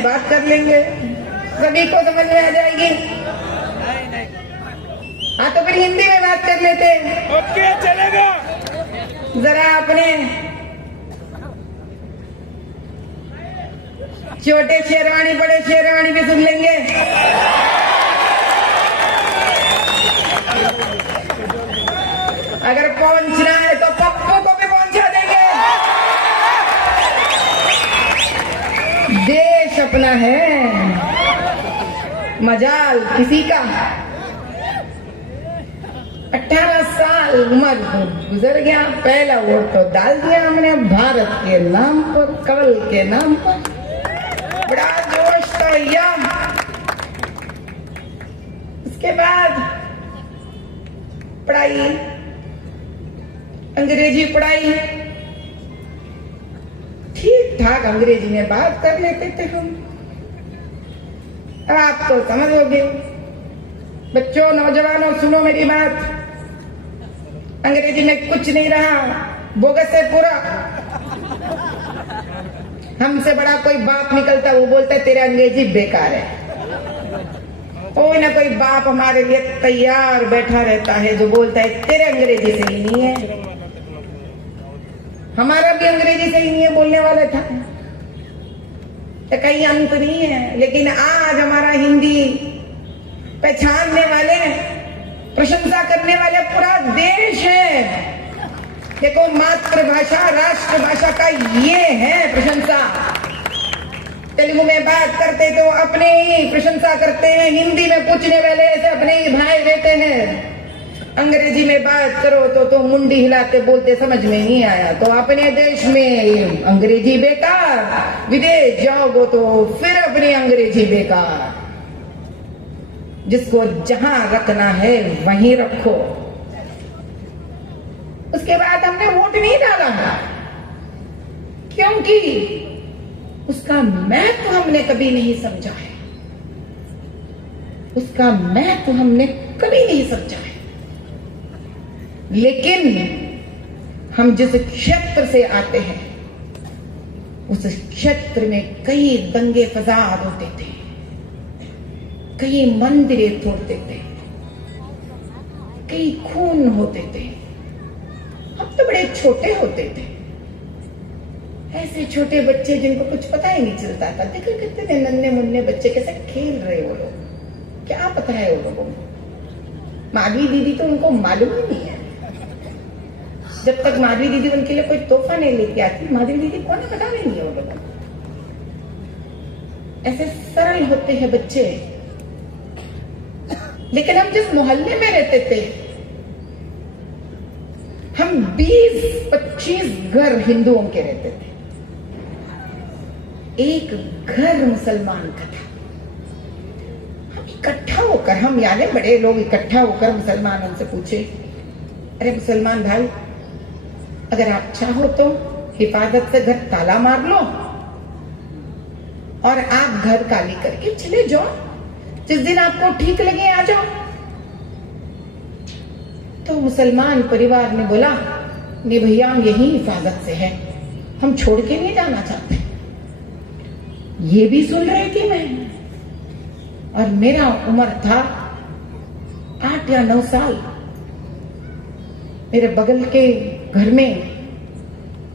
में बात कर लेंगे, सभी को समझ में आ जाएगी। हाँ तो फिर हिंदी में बात कर लेते हैं। ओके, चलेगा। जरा अपने छोटे शेरवानी बड़े शेरवानी भी सुन लेंगे। अगर पहुंचना है तो पप्पू को भी पहुंचा देंगे। देश अपना है, मजाल किसी का। 18 साल उम्र गुजर गया, पहला वोट तो डाल दिया हमने भारत के नाम पर, कवल के नाम पर। बड़ा जोश तो यह। उसके बाद पढ़ाई, अंग्रेजी पढ़ाई, ठीक ठाक अंग्रेजी में बात कर लेते थे हम। अब आप तो समझोगे। बच्चों, नौजवानों, सुनो मेरी बात। अंग्रेजी में कुछ नहीं रहा, बोगस है पूरा। हमसे बड़ा कोई बाप निकलता, वो बोलता है तेरा अंग्रेजी बेकार है। कोई ना कोई बाप हमारे लिए तैयार बैठा रहता है जो बोलता है तेरे अंग्रेजी सही नहीं है। हमारा भी अंग्रेजी सही नहीं है बोलने वाला था, तो कहीं अंत नहीं है। लेकिन आज हमारा हिंदी पहचानने वाले, प्रशंसा करने वाले पूरा देश है। देखो, मातृभाषा राष्ट्रभाषा का ये है प्रशंसा। तेलुगु में बात करते तो अपने ही प्रशंसा करते हैं, हिंदी में पूछने वाले ऐसे अपने ही भाई रहते हैं। अंग्रेजी में बात करो तो मुंडी हिलाते बोलते समझ में नहीं आया। तो अपने देश में अंग्रेजी बेकार, विदेश जाओगे तो फिर अपनी अंग्रेजी बेकार। जिसको जहां रखना है वहीं रखो। उसके बाद हमने वोट नहीं डाला, क्योंकि उसका महत्व हमने कभी नहीं समझा है। उसका महत्व हमने कभी नहीं समझा है। लेकिन हम जिस क्षेत्र से आते हैं, उस क्षेत्र में कई दंगे फसाद होते थे, कई मंदिरें तोड़ते थे, कई खून होते थे। हम तो बड़े छोटे होते थे, ऐसे छोटे बच्चे जिनको कुछ पता ही नहीं चलता था। देखो कितने नन्हे मुन्ने बच्चे कैसे खेल रहे वो लोग, क्या पता है वो लोगों को। माधवी दीदी तो उनको मालूम ही नहीं है। जब तक माधवी दीदी उनके लिए कोई तोहफा नहीं लेके आती, माधवी दीदी कौन है पता नहीं है वो लोगों को। ऐसे सरल होते हैं बच्चे। लेकिन हम जिस मोहल्ले में रहते थे, हम 20-25 घर हिंदुओं के रहते थे, एक घर मुसलमान का था। हम इकट्ठा होकर, हम यानी बड़े लोग इकट्ठा होकर मुसलमानों से पूछे, अरे मुसलमान भाई, अगर आप चाहो तो हिफाजत से घर ताला मार लो और आप घर खाली करके चले जाओ, जिस दिन आपको ठीक लगे आ जाओ। तो मुसलमान परिवार ने बोला, नहीं भैया, हम यही हिफाजत से है, हम छोड़ के नहीं जाना चाहते। ये भी सुन रही थी मैं, और मेरा उम्र था 8 या 9 साल। मेरे बगल के घर में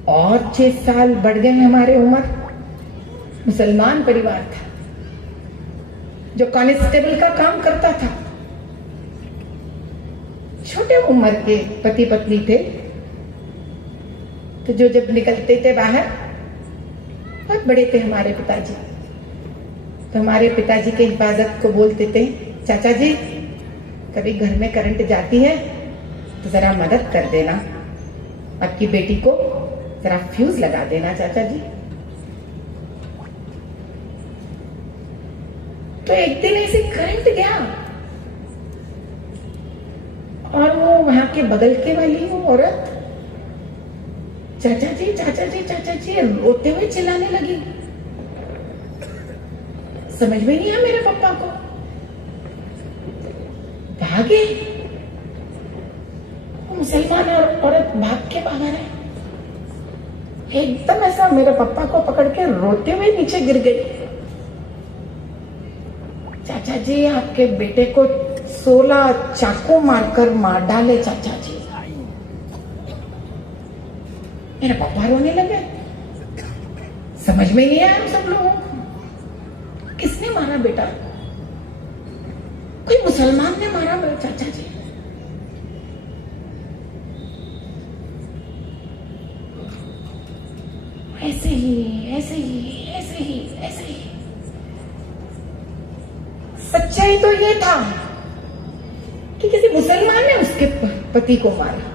और 6 साल बढ़ गए हमारे उम्र। मुसलमान परिवार था जो कांस्टेबल का काम करता था। छोटे उम्र के पति पत्नी थे, तो जो जब निकलते थे बाहर, बहुत बड़े थे हमारे पिताजी, तो हमारे पिताजी के हिफाजत को बोलते थे, चाचा जी कभी घर में करंट जाती है तो जरा मदद कर देना, आपकी बेटी को जरा फ्यूज लगा देना चाचा जी। तो एक दिन ऐसे करंट गया और वो वहां के बगल के वाली वो औरत चाचा जी चाचा जी चाचा जी रोते हुए चिल्लाने लगी। समझ में नहीं आया मेरे पापा को, भागे। मुसलमान और औरत भाग के बाहर है, एकदम ऐसा मेरे पापा को पकड़ के रोते हुए नीचे गिर गई। चाचा जी आपके बेटे को 16 चाकू मारकर मार डाले चाचा जी। मेरे पापा रोने लगे। समझ में नहीं आया हम सब लोगों को, किसने मारा बेटा? कोई मुसलमान ने मारा मेरे चाचा जी। ऐसे ही ऐसे ही ऐसे ही ऐसे ही। सच्चाई तो ये था कि किसी मुसलमान ने उसके पति को मारा,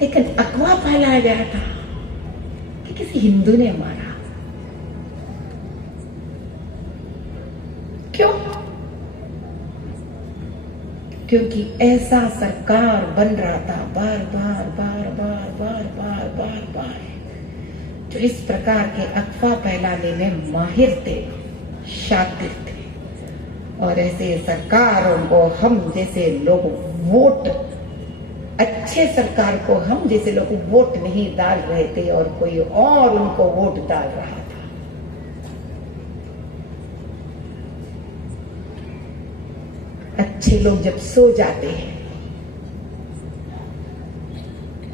लेकिन अफवाह फैलाया गया था कि किसी हिंदू ने मारा। क्यों? क्योंकि ऐसा सरकार बन रहा था बार बार बार बार बार बार बार बार, जो इस प्रकार के अफवाह फैलाने में माहिर थे, शातिर थे। और ऐसे सरकारों को हम जैसे लोग वोट, अच्छे सरकार को हम जैसे लोग वोट नहीं डाल रहे थे और कोई और उनको वोट डाल रहा था। अच्छे लोग जब सो जाते हैं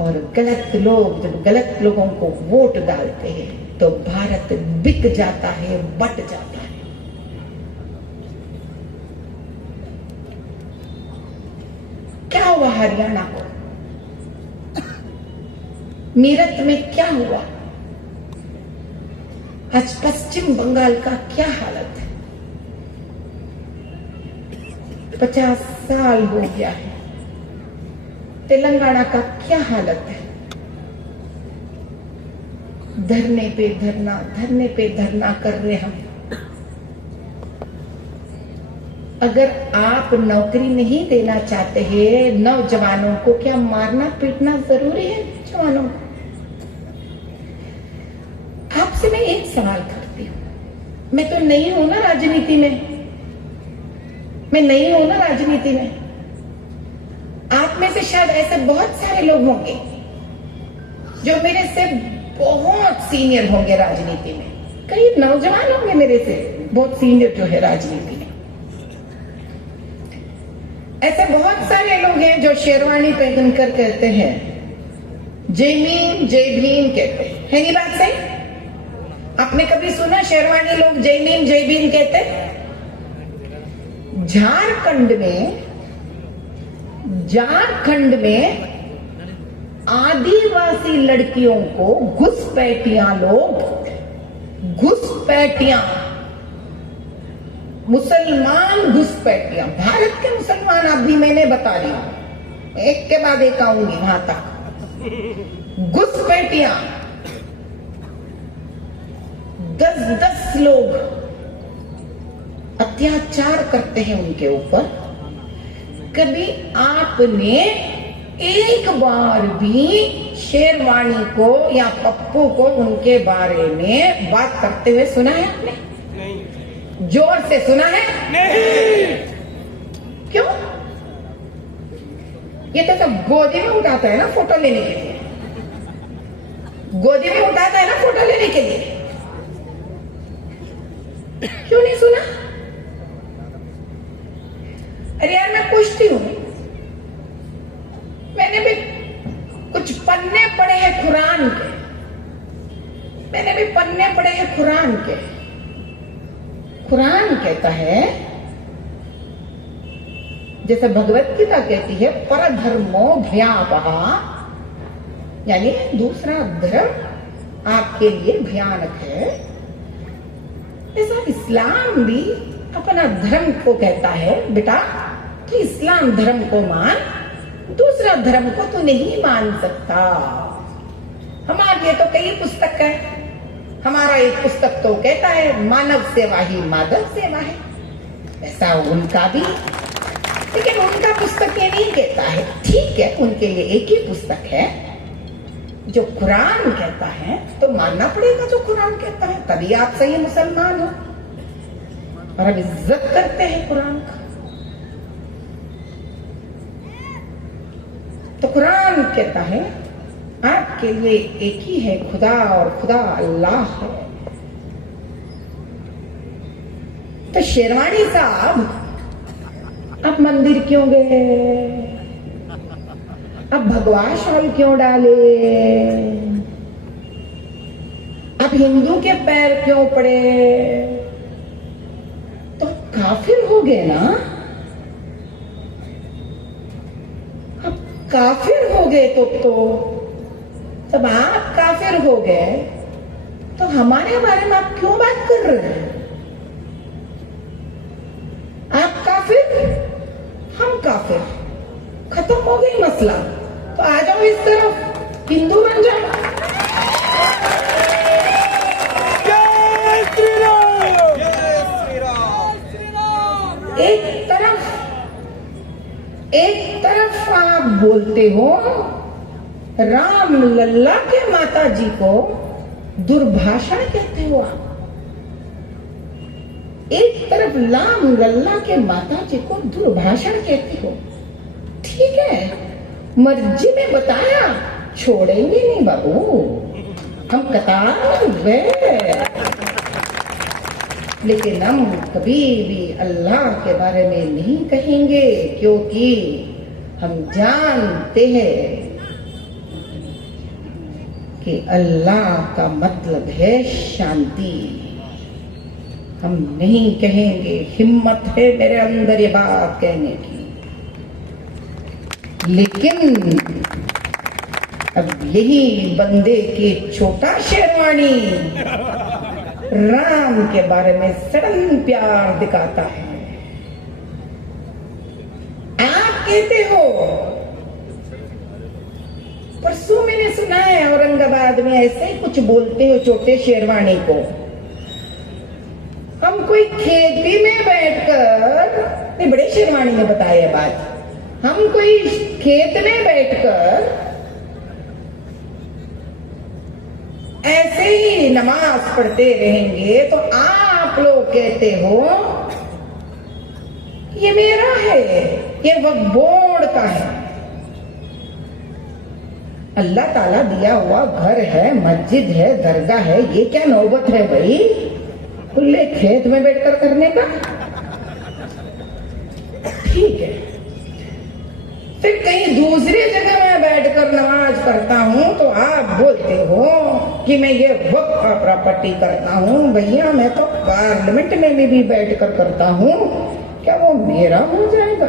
और गलत लोग जब गलत लोगों को वोट डालते हैं तो भारत बिक जाता है, बट जाता है। क्या हुआ हरियाणा को? मीरठ में क्या हुआ? आज पश्चिम बंगाल का क्या हालत है? 50 साल हो गया है। तेलंगाना का क्या हालत है? धरने पे धरना कर रहे हम। अगर आप नौकरी नहीं देना चाहते हैं नौजवानों को, क्या मारना पीटना जरूरी है जवानों को? आपसे मैं एक सवाल करती हूँ, मैं तो नहीं हूं ना राजनीति में, मैं नहीं हूं ना राजनीति में। आप में से शायद ऐसे बहुत सारे लोग होंगे जो मेरे से बहुत सीनियर होंगे राजनीति में। कई नौजवान होंगे मेरे से बहुत सीनियर जो है राजनीति में। ऐसे बहुत सारे लोग हैं जो शेरवानी पहनकर कहते हैं जय भीम कहते हैं। है नहीं बात सही? आपने कभी सुना शेरवानी लोग जय भीम कहते? झारखंड में आदिवासी लड़कियों को घुसपैठियां, मुसलमान घुसपैठियां, भारत के मुसलमान अभी मैंने बता रही हूं, एक के बाद एक आऊंगी वहां तक। घुसपैठियां 10 लोग अत्याचार करते हैं उनके ऊपर। कभी आपने एक बार भी शेरवानी को या पप्पू को उनके बारे में बात करते हुए सुना है आपने? नहीं। जोर से सुना है? नहीं। क्यों? ये तो सब गोदी में उठाता है ना फोटो लेने के लिए, गोदी में उठाता है ना फोटो लेने के लिए। क्यों नहीं सुना? अरे यार मैं पूछती हूं, मैंने भी कुछ पन्ने पढ़े हैं कुरान के, मैंने भी पन्ने पढ़े हैं कुरान के। कुरान कहता है, जैसे भगवत गीता कहती है परधर्मो भयावह, यानी दूसरा धर्म आपके लिए भयानक है। ऐसा इस्लाम भी अपना धर्म को कहता है बेटा तो इस्लाम धर्म को मान, दूसरा धर्म को तो नहीं मान सकता। हमारे लिए तो कई पुस्तक है। हमारा एक पुस्तक तो कहता है मानव सेवा ही माधव सेवा है, ऐसा उनका भी, लेकिन उनका पुस्तक ये नहीं कहता है। ठीक है, उनके लिए एक ही पुस्तक है। जो कुरान कहता है तो मानना पड़ेगा जो कुरान कहता है, तभी आप सही मुसलमान हो। और अब इज्जत करते हैं कुरान का। तो कुरान कहता है आपके लिए एक ही है खुदा और खुदा अल्लाह है। तो शेरवानी साहब, आप मंदिर क्यों गए? आप भगवा शॉल क्यों डाले? आप हिंदू के पैर क्यों पड़े? तो काफिर हो गए ना? आप काफिर हो गए तो तब आप काफिर हो गए तो हमारे बारे में आप क्यों बात कर रहे हैं? आप काफिर, हम काफिर, खत्म हो गई मसला। तो आ जाओ इस तरफ, हिंदू बन जाओ। जय श्री राम, जय श्री राम। एक तरफ आप बोलते हो राम लल्ला के माता जी को दुर्भाषा कहते हो आप, एक तरफ राम लल्ला के माता जी को दुर्भाषा कहते हो। ठीक है, मर्जी में बताया, छोड़ेंगे नहीं बाबू, हम कतार में गए, लेकिन हम कभी भी अल्लाह के बारे में नहीं कहेंगे, क्योंकि हम जानते हैं कि अल्लाह का मतलब है शांति। हम नहीं कहेंगे, हिम्मत है मेरे अंदर ये बात कहने की, लेकिन अब यही बंदे की छोटा शेरवानी राम के बारे में सडन प्यार दिखाता है। आप कहते हो, परसों मैंने सुना है औरंगाबाद में ऐसे ही कुछ बोलते हो छोटे शेरवानी को, हम कोई खेती में बैठकर, नहीं बड़े शेरवानी ने बताया बात, हम कोई खेत में बैठकर ऐसे ही नमाज पढ़ते रहेंगे तो आप लोग कहते हो ये मेरा है, ये वक्फ बोर्ड का है। अल्लाह ताला दिया हुआ घर है, मस्जिद है, दरगाह है, ये क्या नौबत है भाई खुले खेत में बैठकर करने का? ठीक है, फिर कहीं दूसरी जगह में बैठकर नमाज पढ़ता हूं तो आप बोलते हो कि मैं ये वक्फ का प्रॉपर्टी करता हूं। भैया मैं तो पार्लियामेंट में भी बैठकर करता हूं, क्या वो मेरा हो जाएगा?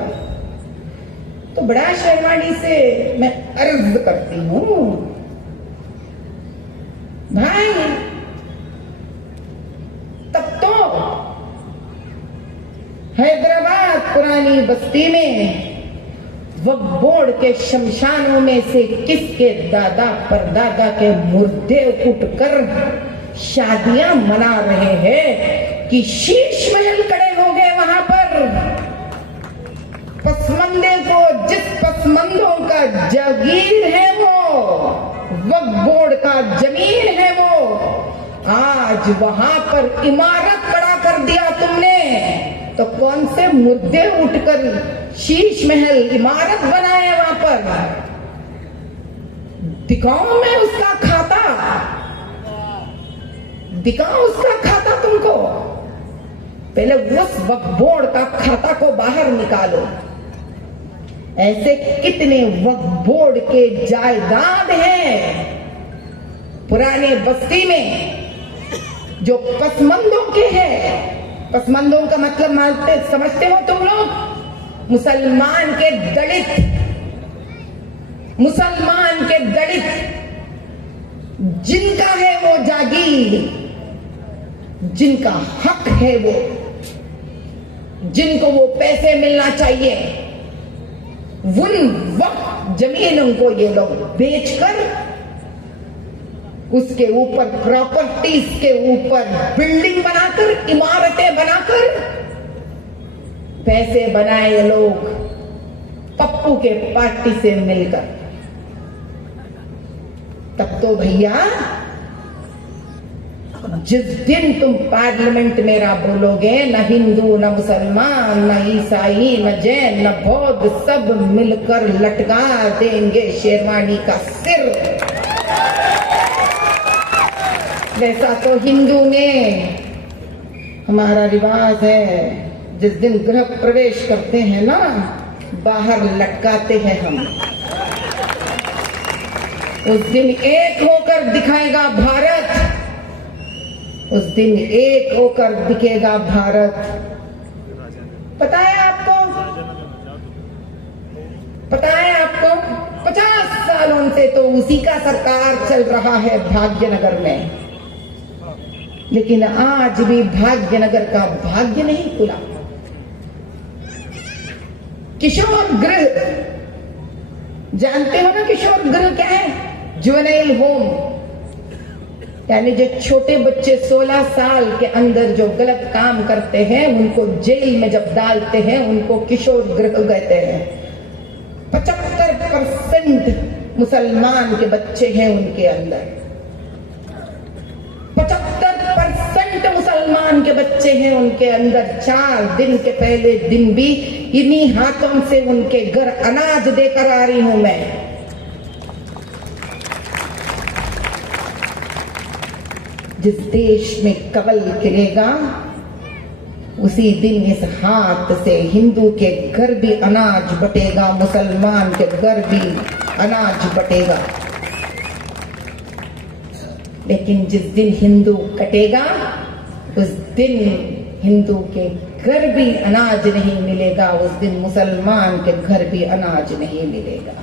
तो बड़ा शेरवानी से मैं अर्ज करती हूं, भाई तब तो हैदराबाद पुरानी बस्ती में वक्फ बोर्ड के शमशानों में से किसके दादा परदादा के मुर्दे उठकर शादियां मना रहे हैं कि शीश महल खड़े हो गए वहां पर। पसमंदे को, जिस पसमंदों का जागीर है वो, वक्फ बोर्ड का जमीन है वो, आज वहां पर इमारत खड़ा कर दिया तुमने, तो कौन से मुर्दे उठकर शीश महल इमारत बनाए वहां पर? दिखाओ मैं उसका खाता, दिखाओ उसका खाता तुमको। पहले उस वक्फ बोर्ड का खाता को बाहर निकालो। ऐसे कितने वक्फ बोर्ड के जायदाद हैं पुराने बस्ती में जो पसमंदों के हैं। पसमंदों का मतलब मानते समझते हो तुम लोग? मुसलमान के दलित, मुसलमान के दलित जिनका है वो जागीर, जिनका हक है वो, जिनको वो पैसे मिलना चाहिए, उन वक्त जमीनों को ये लोग बेचकर उसके ऊपर प्रॉपर्टीज के ऊपर बिल्डिंग बनाकर, इमारतें बनाकर पैसे बनाए ये लोग पप्पू के पार्टी से मिलकर। तब तो भैया जिस दिन तुम पार्लियामेंट मेरा बोलोगे, न हिंदू न मुसलमान न ईसाई न जैन न बौद्ध सब मिलकर लटका देंगे शेरवानी का सिर। वैसा तो हिंदू ने हमारा रिवाज है, जिस दिन गृह प्रवेश करते हैं ना, बाहर लटकाते हैं हम। उस दिन एक होकर दिखाएगा भारत, उस दिन एक होकर दिखेगा भारत। पता है आपको, पता है आपको, 50 सालों से तो उसी का सरकार चल रहा है भाग्यनगर में, लेकिन आज भी भाग्यनगर का भाग्य नहीं खुला। किशोर गृह, जानते हो ना किशोर गृह क्या है? जुवेनाइल होम, यानी जो छोटे बच्चे 16 साल के अंदर जो गलत काम करते हैं उनको जेल में जब डालते हैं उनको किशोर गृह कहते हैं। 75% मुसलमान के बच्चे हैं उनके अंदर, 75% मुसलमान के बच्चे हैं उनके अंदर। 4 दिन के पहले दिन भी इन्हीं हाथों से उनके घर अनाज देकर आ रही हूं मैं। जिस देश में कवल गिरेगा उसी दिन इस हाथ से हिंदू के घर भी अनाज बटेगा, मुसलमान के घर भी अनाज बटेगा। लेकिन जिस दिन हिंदू कटेगा उस दिन हिंदू के घर भी अनाज नहीं मिलेगा, उस दिन मुसलमान के घर भी अनाज नहीं मिलेगा।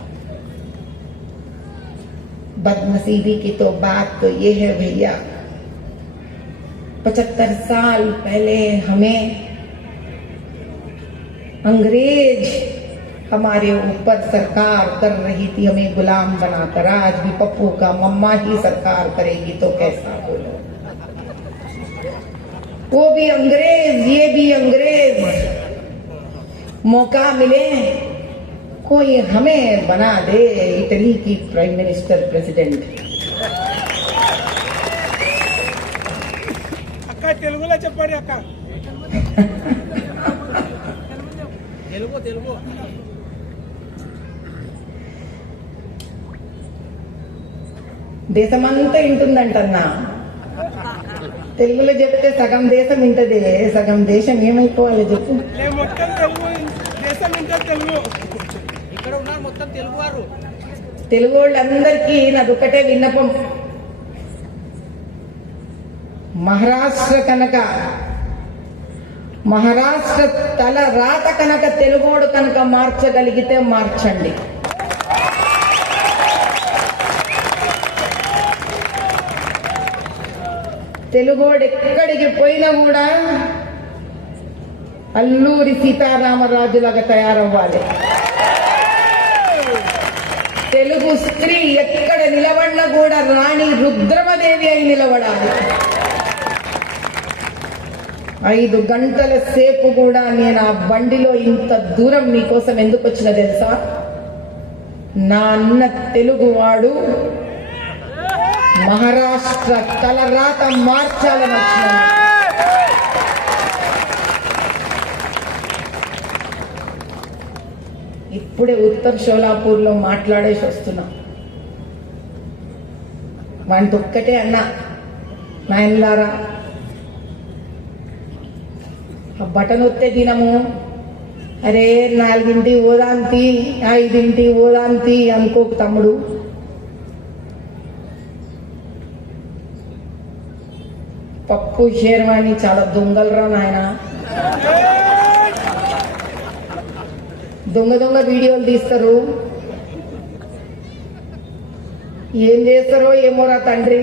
बदनसीबी की तो बात तो ये है भैया, 75 साल पहले हमें अंग्रेज हमारे ऊपर सरकार कर रही थी, हमें गुलाम बनाकर। आज भी पप्पू का मम्मा ही सरकार करेगी तो कैसा बोलो। वो भी अंग्रेज, ये भी अंग्रेज। मौका मिले कोई हमें बना दे इटली की प्राइम मिनिस्टर, प्रेसिडेंट। తెలుగులో చెప్పండి అక్క. తెలుగు దేశమంతా వింటుందంటన్నా, తెలుగులో చెప్తే సగం దేశం వింటది, సగం దేశం ఏమైపోవాలి చెప్పు. మొత్తం తెలుగు దేశం వింటే తెలుగు. ఇక్కడ ఉన్నారు మొత్తం తెలుగు వారు. తెలుగు వాళ్ళందరికీ నాదొక్కటే విన్నపం, మహారాష్ట్ర కనుక, మహారాష్ట్ర తల రాత కనుక తెలుగోడు కనుక మార్చగలిగితే మార్చండి. తెలుగోడు ఎక్కడికి పోయినా కూడా అల్లూరి సీతారామరాజులాగా తయారవ్వాలి. తెలుగు స్త్రీ ఎక్కడ నిలబడినా కూడా రాణి రుద్రమదేవి అయి నిలబడాలి. 5 గంటల సేపు కూడా నేను ఆ బండిలో ఇంత దూరం మీకోసం ఎందుకు వచ్చిన తెలుసా? నా అన్న తెలుగువాడు మహారాష్ట్ర తలరాత మార్చాలని వచ్చిన. ఇప్పుడే ఉత్తర్ షోలాపూర్లో మాట్లాడేసి వస్తున్నా. వాడికి ఒక్కటే అన్నా, నాయనలారా బటన్ వస్తే దినము, అరే 4ంటికి ఓదాంతి 5ంటికి ఓదాంతి అనుకోకు తమ్ముడు. పప్పు షేర్వాణి చాలా దొంగలరా నాయన. దొంగ దొంగ వీడియోలు తీస్తారు, ఏం చేస్తారో ఏమోరా తండ్రి.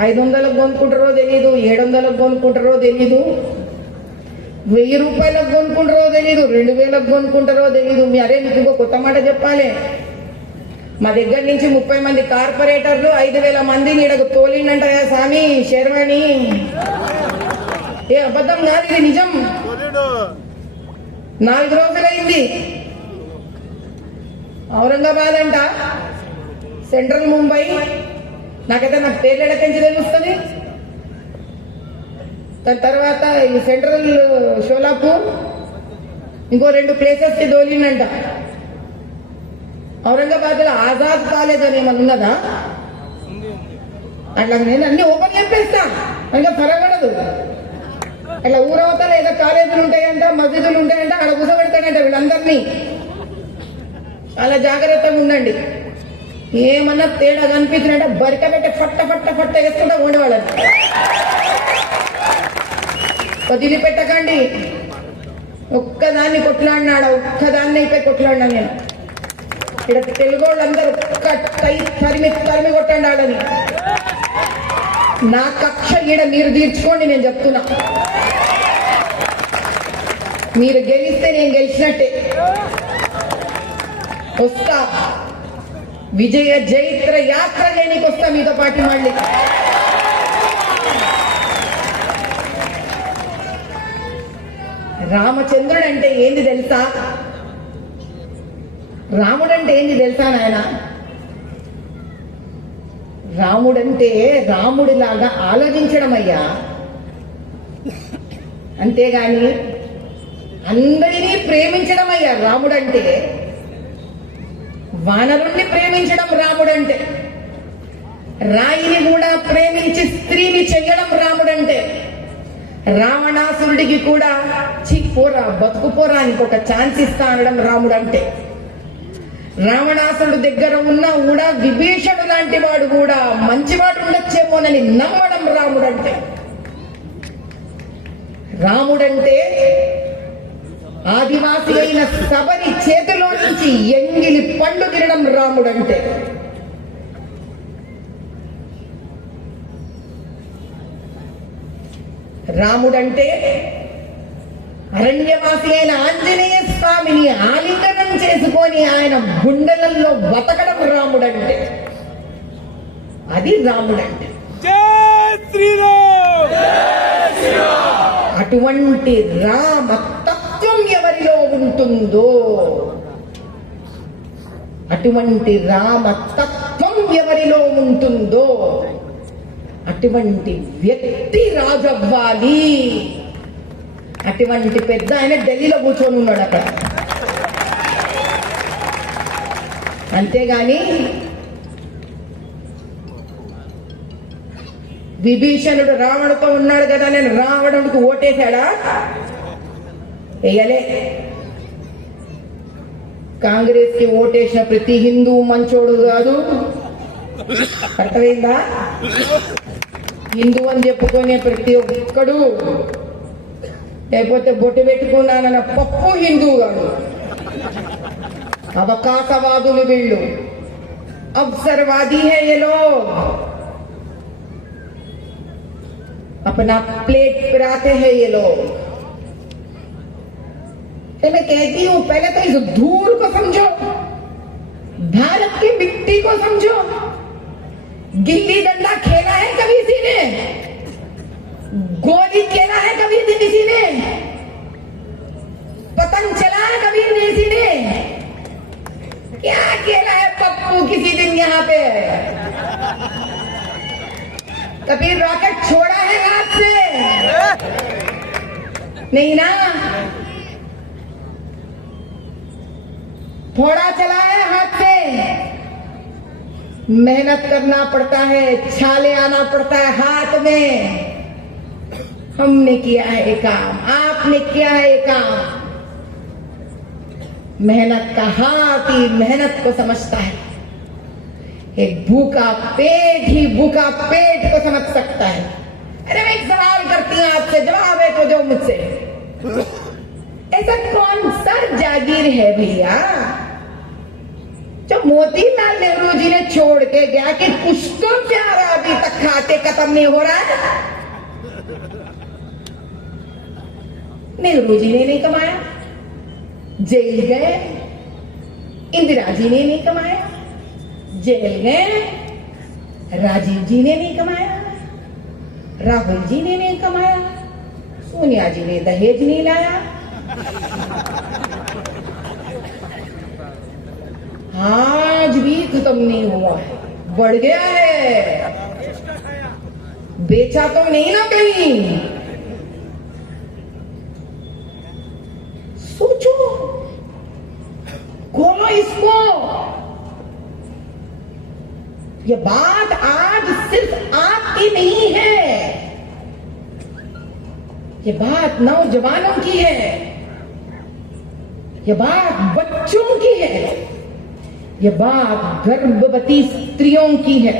500లకు కొనుక్కుంటారో తెలీదు, 700లకు కొనుక్కుంటారో తెలీదు, 1000 రూపాయలకు కొనుక్కుంటారో తెలీదు, 2000లకు కొనుక్కుంటారో తెలీదు. అరే మీకు ఇంకో కొత్త మాట చెప్పాలి, మా దగ్గర నుంచి 30 మంది కార్పొరేటర్లు 5000 మందిని ఇడకు తోలిండంట స్వామి శర్వాణి. ఏ అబద్ధం కాదు, ఇది నిజం. 4 రోజులైంది. ఔరంగాబాద్ అంట, సెంట్రల్ ముంబై, నాకైతే నాకు పేర్లు ఎడకించి తెలుస్తుంది. దాని తర్వాత ఈ సెంట్రల్ షోలాపూర్, ఇంకో 2 ప్లేసెస్ కి దోలిండంట. ఔరంగాబాద్ లో ఆజాద్ కాలేజ్ అని ఏమన్నా ఉన్నదా? అట్లా నేను అన్ని ఓపెన్ చెప్పేస్తా, ఇంకా పరగడదు. అట్లా ఊరవతల ఏదో కాలేజీలు ఉంటాయంట, మసీదులు ఉంటాయంట, అక్కడ కూర్చోబెడతాడంట వీళ్ళందరినీ. చాలా జాగ్రత్తగా ఉండండి. ఏమన్నా తేడా కనిపించినట్టే బరిక పెట్టి ఫట్ట ఫట్ట ఫట్ట వేసుకుంటా ఉండేవాళ్ళని వదిలిపెట్టకండి. ఒక్కదాన్ని కొట్లాడినాడా, ఒక్కదాన్ని అయిపోయి కొట్లాడినా నేను. ఇక్కడ తెలుగు వాళ్ళందరూ ఒక్క తరిమి తరిమి కొట్టండి వాళ్ళని. నా కక్ష ఈడ మీరు తీర్చుకోండి, నేను చెప్తున్నా. మీరు గెలిస్తే నేను గెలిచినట్టే. వస్తా, విజయ జైత్ర యాత్ర లేనికి వస్తా మీతో పాటు. మళ్ళీ రామచంద్రుడు అంటే ఏంది తెలుసా? రాముడంటే ఏంది తెలుసా నాయన? రాముడంటే రాముడిలాగా ఆలోచించడం అయ్యా, అంతేగాని అందరినీ ప్రేమించడం అయ్యా రాముడంటే. వానరుణ్ణి ప్రేమించడం రాముడంటే, రాయిని కూడా ప్రేమించి స్త్రీని చెయ్యడం రాముడంటే, రావణాసురుడికి కూడా పోరా బతుకుపోరా అని ఒక ఛాన్స్ ఇస్తా అనడం రాముడంటే, రావణాసురుడు దగ్గర ఉన్నా కూడా విభీషణుడు లాంటి వాడు కూడా మంచివాడు ఉండొచ్చేమోనని నమ్మడం రాముడంటే. రాముడంటే ఆదివాసి అయిన సబరి చేతిలో నుంచి ఎంగిలి పండ్లు తినడం రాముడంటే. రాముడంటే అరణ్యవాసి అయిన ఆంజనేయ స్వామిని ఆలింగనం చేసుకొని ఆయన గుండెలలో బతకడం రాముడంటే. అది రాముడంటే. అటువంటి రామ తత్వం ఎవరిలో ఉంటుందో, అటువంటి రామ తత్వం ఎవరిలో ఉంటుందో అటువంటి వ్యక్తి రాజవ్వాలి. అటువంటి పెద్ద ఆయన ఢిల్లీలో కూర్చొని ఉన్నాడు అక్కడ. అంతేగాని విభీషణుడు రావణుతో ఉన్నాడు కదా, నేను రావణుడికి ఓటేశాడా? వేయలే. కాంగ్రెస్ కి ఓటేసిన ప్రతి హిందూ మంచోడు కాదు, అర్థమైందా? హిందూ అని చెప్పుకునే ప్రతి ఒక్కడు, లేకపోతే బొట్టు పెట్టుకున్నానన్న పప్పు హిందూ కాదు. అవకాశవాదులు వీళ్ళు, अवसरवादी है ये लोग, अपना प्लेट पिराते हैं ये लोग। तो मैं कहती हूं पहले तो इस धूल को समझो, भारत की मिट्टी को समझो। गिल्ली डंडा खेला है कभी किसी ने? गोली खेला है कभी किसी ने? पतंग चला है कभी किसी ने? क्या खेला है पप्पू किसी दिन यहाँ पे? कभी रॉकेट छोड़ा है हाथ से? नहीं ना, थोड़ा चला है हाथ से। मेहनत करना पड़ता है, छाले आना पड़ता है हाथ में। हमने किया है ये काम, आपने किया है ये काम। मेहनत का हाथ ही मेहनत को समझता है। एक भूखा पेट ही भूखा पेट को समझ सकता है। अरे मैं एक सवाल करती हूँ आपसे, जवाब है तो जो मुझसे, ऐसा कौन सा जागीर है भैया जो मोतीलाल नेहरू जी ने छोड़ के गया कि कुछ तो प्यारा अभी तक खाते खत्म नहीं हो रहा है? नेहरू जी ने नहीं कमाया, जेल गए। इंदिरा जी ने नहीं कमाया, जेल गए। राजीव जी ने नहीं कमाया, राहुल जी ने नहीं कमाया, सोनिया जी ने दहेज नहीं लाया। आज भी खत्म नहीं हुआ है, बढ़ गया है। बेचा तो नहीं ना कहीं? सोचो, खोलो इसको। ये बात आज सिर्फ आपकी नहीं है, ये बात नौजवानों की है, ये बात बच्चों की है, ये बात गर्भवती स्त्रियों की है,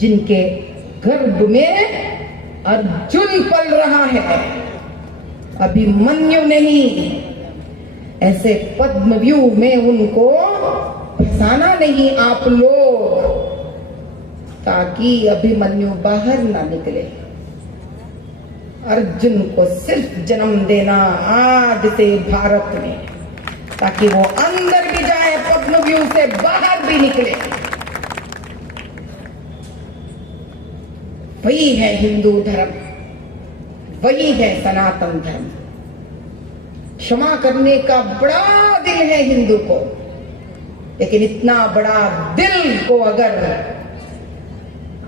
जिनके गर्भ में अर्जुन पल रहा है, अभिमन्यु नहीं। ऐसे पद्मव्यूह में उनको फंसाना नहीं आप लोग, ताकि अभिमन्यु बाहर ना निकले। अर्जुन को सिर्फ जन्म देना आज से भारत में, ताकि वो अंदर भी जाए, पद्मव्यूह से बाहर भी निकले। वही है हिंदू धर्म, वही है सनातन धर्म। क्षमा करने का बड़ा दिल है हिंदू को, लेकिन इतना बड़ा दिल को अगर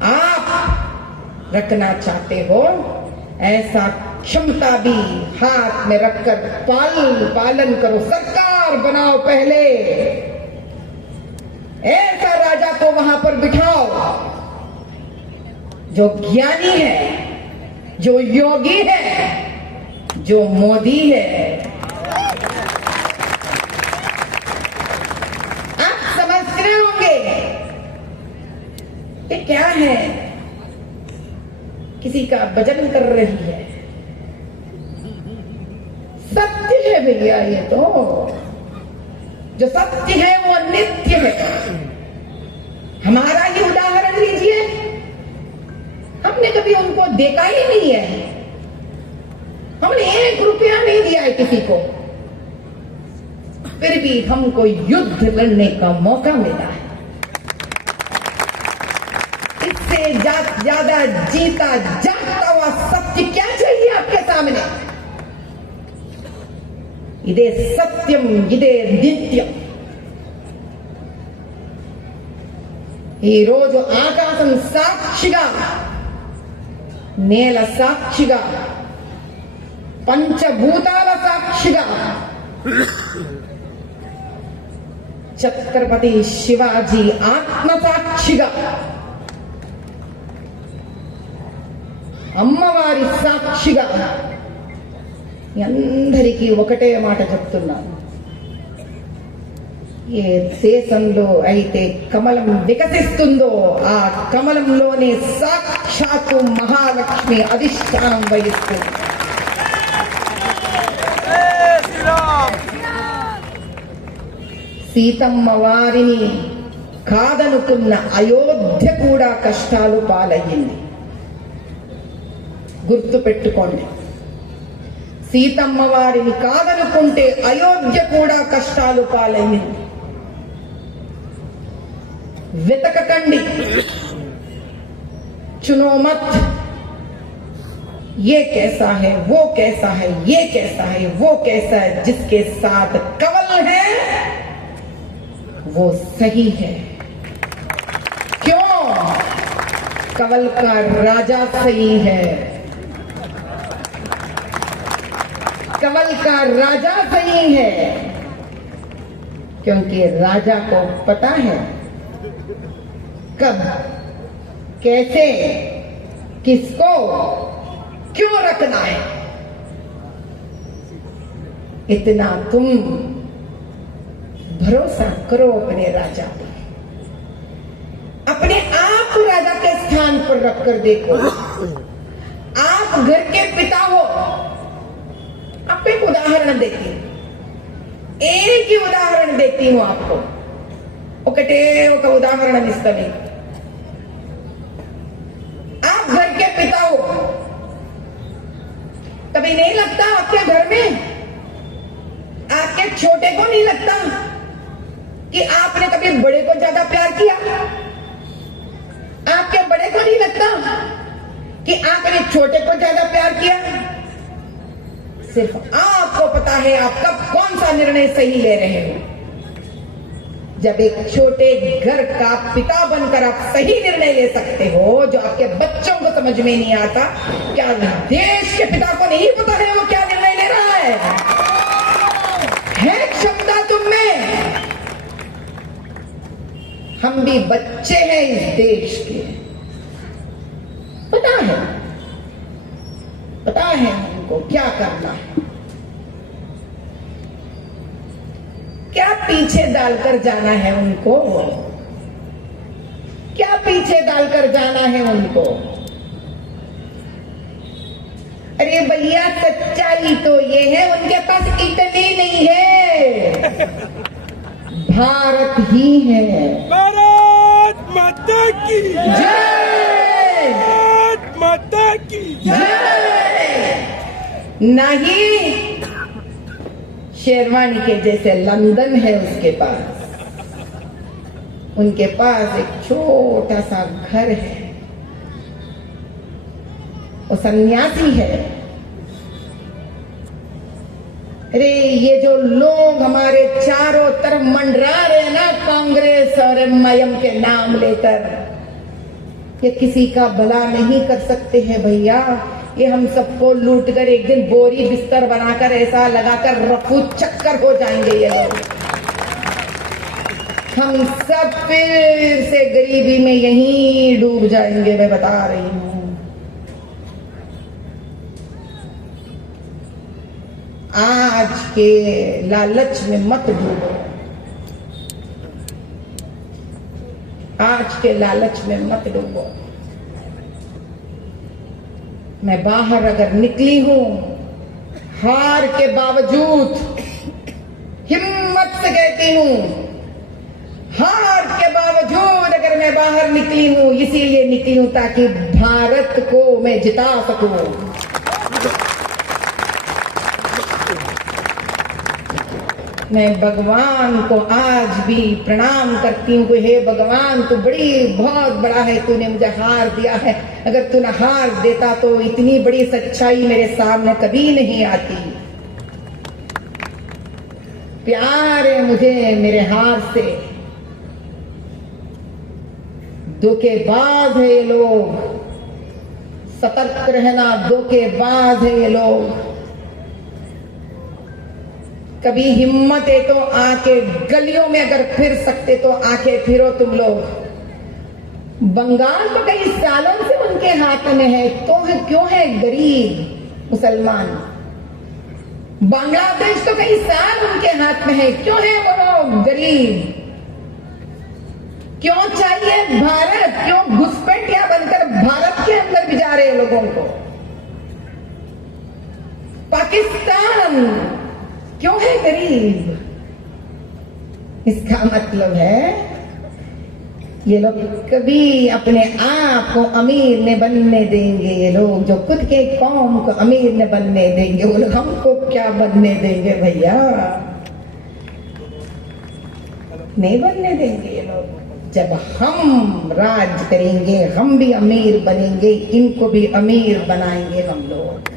आप रखना चाहते हो, ऐसा क्षमता भी हाथ में रखकर पालन करो, सरकार बनाओ पहले, ऐसा राजा को वहां पर बिठाओ जो ज्ञानी है, जो योगी है, जो मोदी है। आप समझ रहे होंगे ये क्या है, किसी का भजन कर रही है। सत्य है भैया, ये तो जो सत्य है वो नित्य है। हमारा ही उदाहरण लीजिए, हमने कभी उनको देखा ही नहीं है, हमने 1 रुपया नहीं दिया है किसी को, फिर भी हमको युद्ध लड़ने का मौका मिला है। इससे ज्यादा जीता जागता हुआ सत्य क्या चाहिए आपके सामने? इदे सत्यम इदे नित्यम। ఈ రోజు ఆకాశం సాక్షిగా, నేల సాక్షిగా, పంచభూతాల సాక్షిగా ఛత్రపతి శివాజీ ఆత్మ సాక్షిగా, అమ్మవారి సాక్షిగా అందరికీ ఒకటే మాట చెప్తున్నాను. ఏ దేశంలో అయితే కమలం వికసిస్తుందో ఆ కమలంలోనే సాక్షాత్తు మహాలక్ష్మి అధిష్టానం వహిస్తుంది. సీతమ్మ వారిని కాదనుకున్న అయోధ్య కూడా కష్టాలు పాలయ్యింది. గుర్తు పెట్టుకోండి, సీతమ్మ వారిని కాదనుకుంటే అయోధ్య కూడా కష్టాలు పాలయ్యింది. వెతకకండి, चुनो मत, ये कैसा है, वो कैसा है, ये कैसा है, वो कैसा है। जिसके साथ कवल है वो सही है। क्यों? कवल का राजा सही है, कवल का राजा सही है, क्योंकि राजा को पता है कब, कैसे, किसको, क्यों रखना है। इतना तुम भरोसा करो अपने राजा पे, अपने आप को राजा के स्थान पर रखकर देखो। आप घर के पिता हो। आपको एक उदाहरण देती हूं, एक ही उदाहरण देती हूं आपको, ఒకటే ఒక ఉదాహరణ ఇస్తాను. आप घर के पिता हो, कभी नहीं लगता आपके घर में, आपके छोटे को नहीं लगता कि आपने कभी बड़े को ज्यादा प्यार किया? आपके बड़े को नहीं लगता कि आपने छोटे को ज्यादा प्यार किया? सिर्फ आपको पता है आप कब कौन सा निर्णय सही ले रहे हो। जब एक छोटे घर का पिता बनकर आप सही निर्णय ले सकते हो जो आपके बच्चों को समझ में नहीं आता, क्या देश के पिता को नहीं पता है वो क्या निर्णय ले रहा है क्षमता तुम में। हम भी बच्चे हैं इस देश के, पता है पता है उनको क्या करना है, क्या पीछे डालकर जाना है उनको, क्या पीछे डालकर जाना है उनको। अरे भैया सच्चाई तो ये है, उनके पास इटली नहीं है, भारत ही है। भारत माता की जय, भारत माता की जय। नहीं शेरवानी के जैसे लंदन है उसके पास, उनके पास एक छोटा सा घर है, वो सन्यासी है। अरे ये जो लोग हमारे चारों तरफ मंडरा रहे हैं ना कांग्रेस और एमआईएम के नाम लेकर, ये किसी का भला नहीं कर सकते हैं भैया। ये हम सबको लूट कर एक दिन बोरी बिस्तर बनाकर ऐसा लगाकर रफू चक्कर हो जाएंगे ये लोग। हम सब फिर से गरीबी में यहीं डूब जाएंगे, मैं बता रही हूं। आज के लालच में मत डूबो, आज के लालच में मत डूबो। मैं बाहर अगर निकली हूं, हार के बावजूद हिम्मत से कहती हूं, हार के बावजूद अगर मैं बाहर निकली हूं, इसीलिए निकली हूं ताकि भारत को मैं जिता सकूं। मैं भगवान को आज भी प्रणाम करती हूँ कि हे भगवान, तू बहुत बड़ा है, तूने मुझे हार दिया है। अगर तू न हार देता तो इतनी बड़ी सच्चाई मेरे सामने कभी नहीं आती। प्यार है मुझे मेरे हार से, धोखेबाज है ये लोग, सतर्क रहना, धोखेबाज है ये लोग। कभी हिम्मत है तो आके गलियों में अगर फिर सकते तो आके फिरो तुम लोग। बंगाल तो कई सालों से उनके हाथ में है, तो क्यों है गरीब मुसलमान। बांग्लादेश तो कई साल उनके हाथ में है, क्यों है वो लोग गरीब। क्यों चाहिए भारत, क्यों घुसपैठिया बनकर भारत के अंदर भी जा रहे हैं लोगों को। पाकिस्तान क्यों है गरीब, इसका मतलब है ये लोग कभी अपने आप को अमीर न बनने देंगे। ये लोग जो खुद के कौम को अमीर न बनने देंगे, वो लोग हमको क्या बनने देंगे भैया, नहीं बनने देंगे ये लोग। जब हम राज करेंगे, हम भी अमीर बनेंगे, इनको भी अमीर बनाएंगे हम लोग।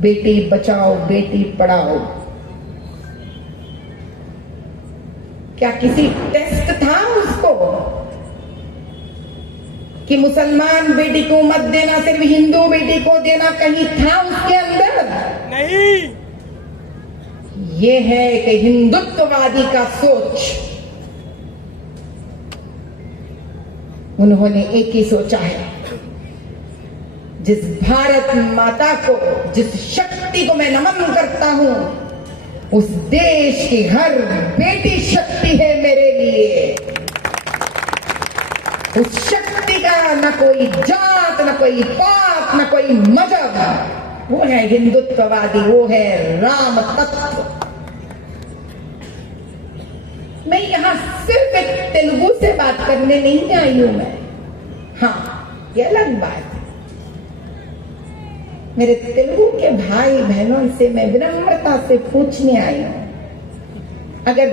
बेटी बचाओ बेटी पढ़ाओ, क्या किसी टेस्ट था उसको कि मुसलमान बेटी को मत देना, सिर्फ हिंदू बेटी को देना, कहीं था उसके अंदर? नहीं। ये है कि हिंदुत्ववादी का सोच, उन्होंने एक ही सोचा है, जिस भारत माता को, जिस शक्ति को मैं नमन करता हूं, उस देश की हर बेटी शक्ति है मेरे लिए। उस शक्ति का न कोई जात, न कोई पात, न कोई मजहब, वो है हिंदुत्ववादी, वो है राम तत्व। मैं यहां सिर्फ एक तेलुगु से बात करने नहीं आई हूं मैं, हाँ ये अलग बात है। मेरे तेलुगु के भाई बहनों से मैं विनम्रता से पूछने आई हूं, अगर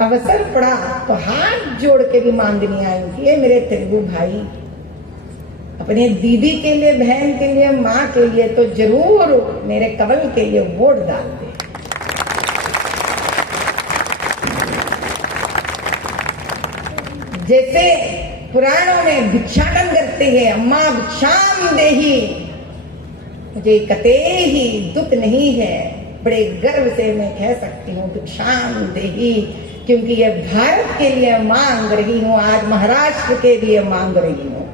अवसर पड़ा तो हाथ जोड़ के भी मांगने आई हूं कि ये मेरे तेलुगु भाई अपने दीदी के लिए, बहन के लिए, माँ के लिए तो जरूर मेरे कमल के लिए वोट डाल दे। जैसे पुराणों में भिक्षाटन करते हैं, अम्मा भिक्षाम देही, मुझे कते ही दुख नहीं है, बड़े गर्व से मैं कह सकती हूँ भिक्षाम देही, क्योंकि ये भारत के लिए मांग रही हूं, आज महाराष्ट्र के लिए मांग रही हूं।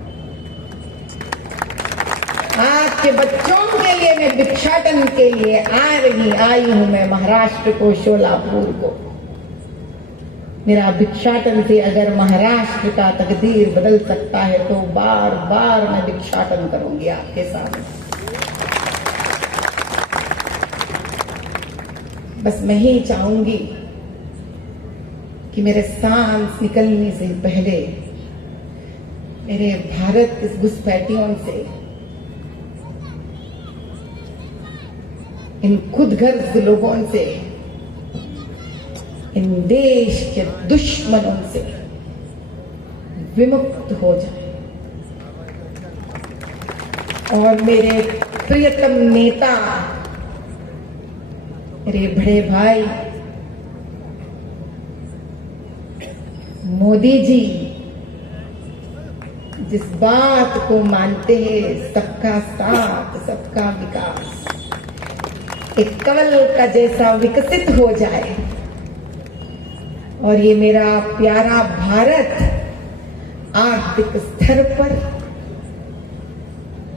आपके बच्चों के लिए मैं भिक्षाटन के लिए आई हूं मैं महाराष्ट्र को, शोलापुर को। मेरा भिक्षाटन से अगर महाराष्ट्र का तकदीर बदल सकता है तो बार बार मैं भिक्षाटन करूंगी आपके सामने। बस मैं ही चाहूंगी कि मेरे सांस निकलने से पहले मेरे भारत के घुसपैठियों से, इन खुदगर्ज लोगों से, इन देश के दुश्मनों से विमुक्त हो जाए और मेरे प्रियतम नेता, मेरे बड़े भाई मोदी जी जिस बात को मानते हैं, सबका साथ सबका विकास, एक कमल का जैसा विकसित हो जाए और ये मेरा प्यारा भारत आर्थिक स्तर पर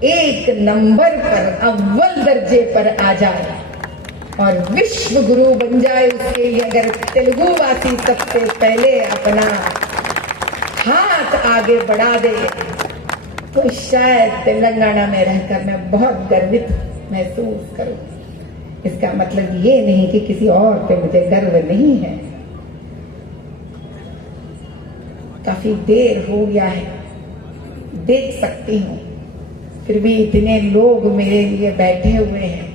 एक नंबर पर, अव्वल दर्जे पर आ जाए और विश्व गुरु बन जाए। उसके लिए अगर तेलुगु वासी सबसे पहले अपना हाथ आगे बढ़ा दे तो शायद तेलंगाना में रहकर मैं बहुत गर्वित महसूस करूं। इसका मतलब ये नहीं कि किसी और पे मुझे गर्व नहीं है। काफी देर हो गया है, देख सकती हूं, फिर भी इतने लोग मेरे लिए बैठे हुए हैं।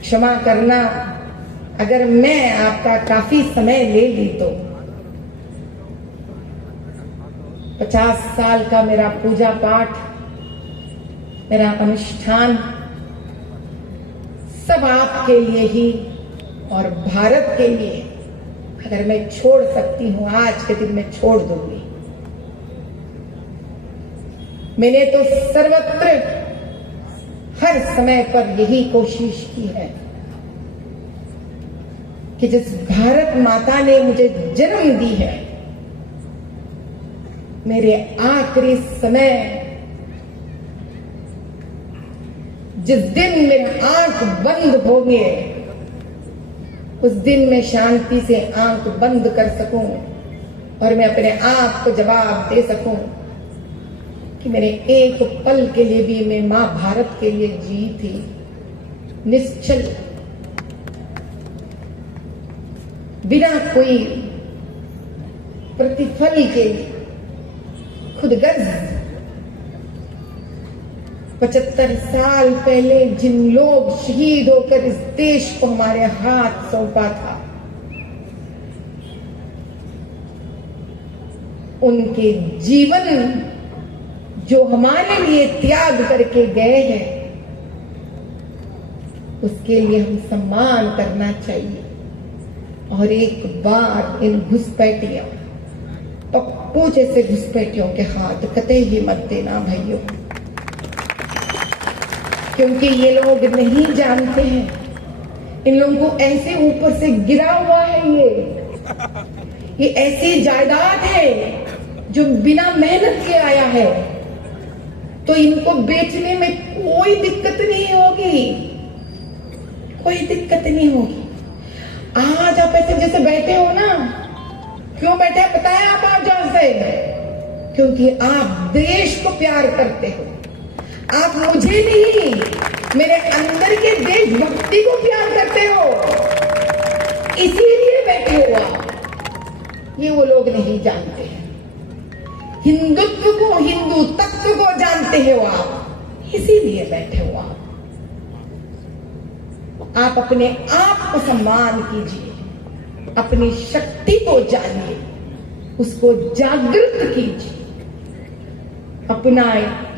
क्षमा करना अगर मैं आपका काफी समय ले ली तो। 50 साल का मेरा पूजा पाठ, मेरा अनुष्ठान सब आपके लिए ही और भारत के लिए अगर मैं छोड़ सकती हूं, आज के दिन में छोड़ दूंगी। मैंने तो सर्वत्र हर समय पर यही कोशिश की है कि जिस भारत माता ने मुझे जन्म दी है, मेरे आखिरी समय जिस दिन मेरे आंख बंद होंगे, उस दिन मैं शांति से आंख बंद कर सकूं और मैं अपने आप को जवाब दे सकूं कि मेरे एक पल के लिए भी मैं मां भारत के लिए जी थी, निश्चल, बिना कोई प्रतिफल के खुदगर्ज। 75 साल पहले जिन लोग शहीद होकर इस देश को हमारे हाथ सौंपा था, उनके जीवन जो हमारे लिए त्याग करके गए हैं, उसके लिए हम सम्मान करना चाहिए। और एक बार इन घुसपैठियों, पप्पू जैसे घुसपैठियों के हाथ कतई ही मत देना भाइयों, क्योंकि ये लोग नहीं जानते हैं, इन लोगों को ऐसे ऊपर से गिरा हुआ है। ये ऐसी जायदाद है जो बिना मेहनत के आया है, तो इनको बेचने में कोई दिक्कत नहीं होगी, कोई दिक्कत नहीं होगी। आज आप ऐसे जैसे बैठे हो ना, क्यों बैठे पता है आप आज से? क्योंकि आप देश को प्यार करते हो। आप मुझे नहीं, मेरे अंदर के देशभक्ति को प्यार करते हो, इसीलिए बैठे हो आप। ये वो लोग नहीं जानते हैं, हिंदुत्व को, हिंदू तत्व को जानते हो आप, इसीलिए बैठे हो आप। आप अपने आप को सम्मान कीजिए, अपनी शक्ति को जानिए, उसको जागृत कीजिए। अपना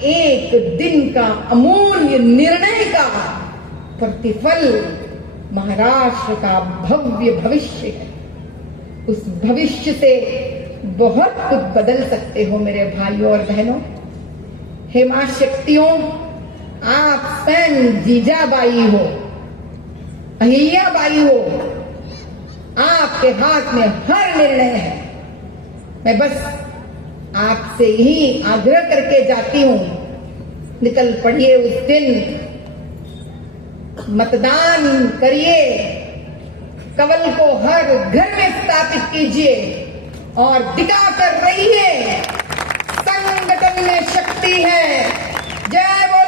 एक दिन का अमूल्य निर्णय का प्रतिफल महाराष्ट्र का भव्य भविष्य है। उस भविष्य से बहुत कुछ बदल सकते हो मेरे भाइयों और बहनों। हे मां शक्तियों, आप स्वयं जीजाबाई हो, अहिल्याबाई हो, आपके हाथ में हर निर्णय है। मैं बस आपसे ही आग्रह करके जाती हूं, निकल पड़िए उस दिन, मतदान करिए, कमल को हर घर में स्थापित कीजिए और दिखाकर रहिए संगठन में शक्ति है। जय बोलो।